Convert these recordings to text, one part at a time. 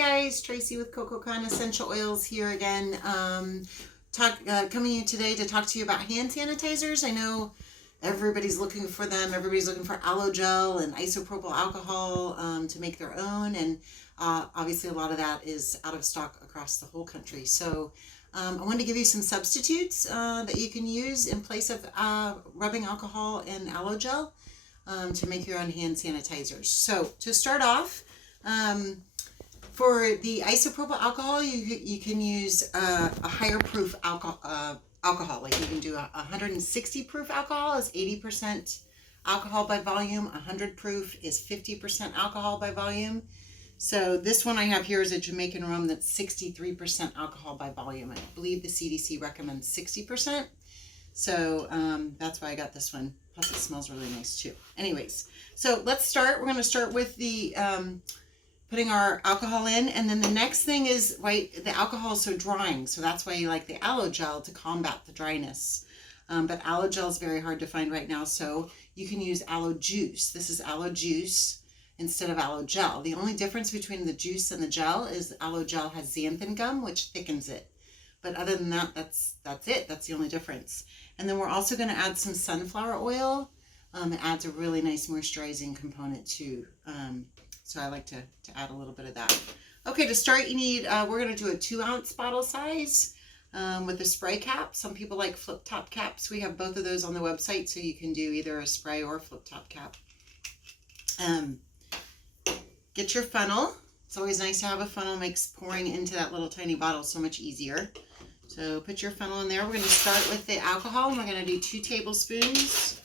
guys, Tracy with Kokokahn Essential Oils here again. Coming in today to talk to you about hand sanitizers. I know everybody's looking for them. Everybody's looking for aloe gel and isopropyl alcohol to make their own, and obviously a lot of that is out of stock across the whole country. So I wanted to give you some substitutes that you can use in place of rubbing alcohol and aloe gel to make your own hand sanitizers. So to start off, for the isopropyl alcohol, you can use a higher proof alcohol. Like you can do 160 proof alcohol is 80% alcohol by volume. 100 proof is 50% alcohol by volume. So this one I have here is a Jamaican rum that's 63% alcohol by volume. I believe the CDC recommends 60%. So that's why I got this one. Plus it smells really nice too. Anyways, so let's start. We're going to start with the putting our alcohol in, and then the next thing is, right, the alcohol is so drying, so that's why you like the aloe gel to combat the dryness. But aloe gel is very hard to find right now, so you can use aloe juice. This is aloe juice instead of aloe gel. The only difference between the juice and the gel is aloe gel has xanthan gum, which thickens it. But other than that, that's it. That's the only difference. And then we're also going to add some sunflower oil. It adds a really nice moisturizing component too. So I like to add a little bit of that. Okay, to start you need, we're going to do a 2-ounce bottle size with a spray cap. Some people like flip top caps. We have both of those on the website, so you can do either a spray or a flip top cap. Get your funnel. It's always nice to have a funnel. It makes pouring into that little tiny bottle so much easier. So put your funnel in there. We're going to start with the alcohol, and we're going to do 2 tablespoons.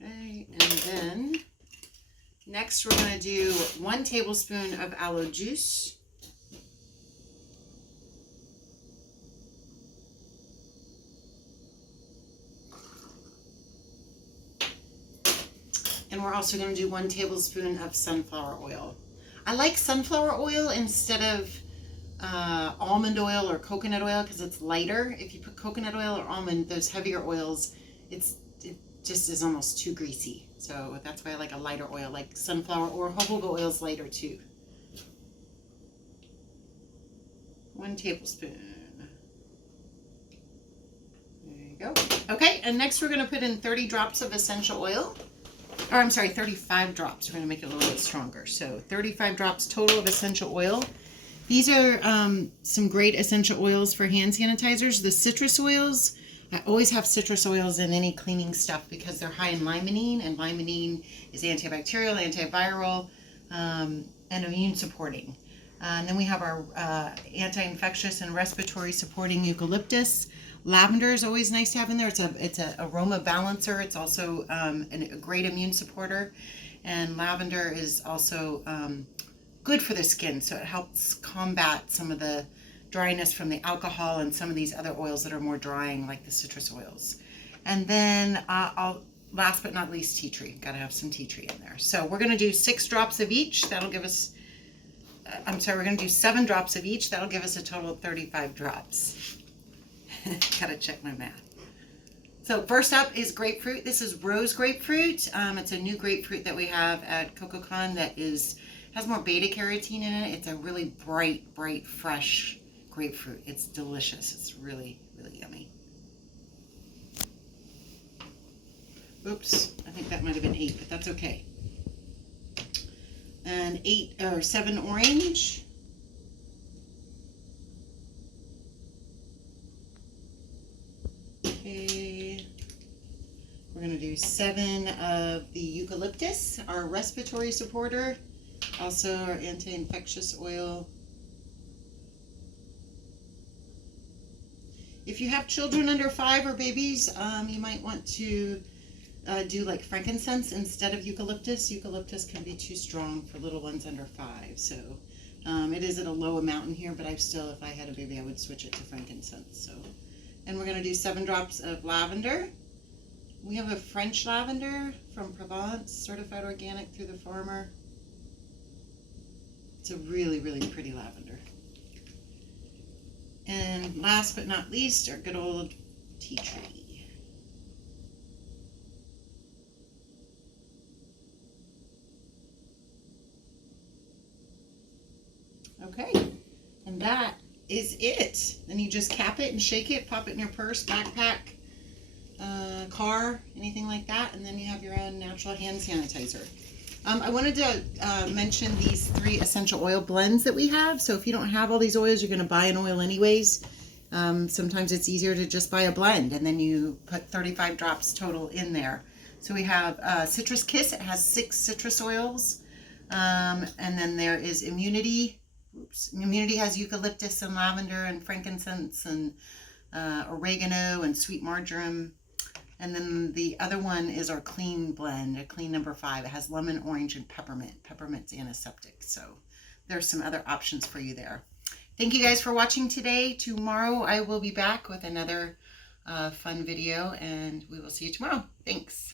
Okay, and then next we're going to do 1 tablespoon of aloe juice. And we're also going to do 1 tablespoon of sunflower oil. I like sunflower oil instead of almond oil or coconut oil because it's lighter. If you put coconut oil or almond, those heavier oils, it just is almost too greasy. So that's why I like a lighter oil, like sunflower or jojoba oil is lighter too. 1 tablespoon. There you go. Okay, and next we're going to put in 30 drops of essential oil. Or I'm sorry, 35 drops. We're going to make it a little bit stronger. So 35 drops total of essential oil. These are some great essential oils for hand sanitizers. The citrus oils, I always have citrus oils in any cleaning stuff because they're high in limonene, and limonene is antibacterial, antiviral, and immune supporting. And then we have our anti-infectious and respiratory supporting eucalyptus. Lavender is always nice to have in there. It's an aroma balancer. It's also a great immune supporter. And lavender is also good for the skin, so it helps combat some of the dryness from the alcohol and some of these other oils that are more drying, like the citrus oils. And then last but not least, tea tree. Got to have some tea tree in there. So we're going to do 6 drops of each. That'll give us, we're going to do 7 drops of each. That'll give us a total of 35 drops. Gotta check my math. So first up is grapefruit. This is rose grapefruit. It's a new grapefruit that we have at Kokokahn that has more beta carotene in it. It's a really bright, fresh grapefruit. It's delicious. It's really, really yummy. Oops, I think that might have been 8, but that's okay. And 7 orange. Okay. We're going to do 7 of the eucalyptus, our respiratory supporter. Also our anti-infectious oil. If you have children under 5 or babies, you might want to do like frankincense instead of eucalyptus. Eucalyptus can be too strong for little ones under 5. So it is at a low amount in here, but if I had a baby, I would switch it to frankincense. So, and we're going to do 7 drops of lavender. We have a French lavender from Provence, certified organic through the farmer. It's a really, really pretty lavender. And last but not least, our good old tea tree. Okay, and that is it. Then you just cap it and shake it, pop it in your purse, backpack, car, anything like that, and then you have your own natural hand sanitizer. I wanted to mention these 3 essential oil blends that we have. So if you don't have all these oils, you're going to buy an oil anyways. Sometimes it's easier to just buy a blend, and then you put 35 drops total in there. So we have Citrus Kiss. It has 6 citrus oils. And then there is Immunity. Immunity has eucalyptus and lavender and frankincense and oregano and sweet marjoram. And then the other one is our clean blend, a clean number 5. It has lemon, orange, and peppermint. Peppermint's antiseptic. So there's some other options for you there. Thank you guys for watching today. Tomorrow I will be back with another fun video, and we will see you tomorrow. Thanks.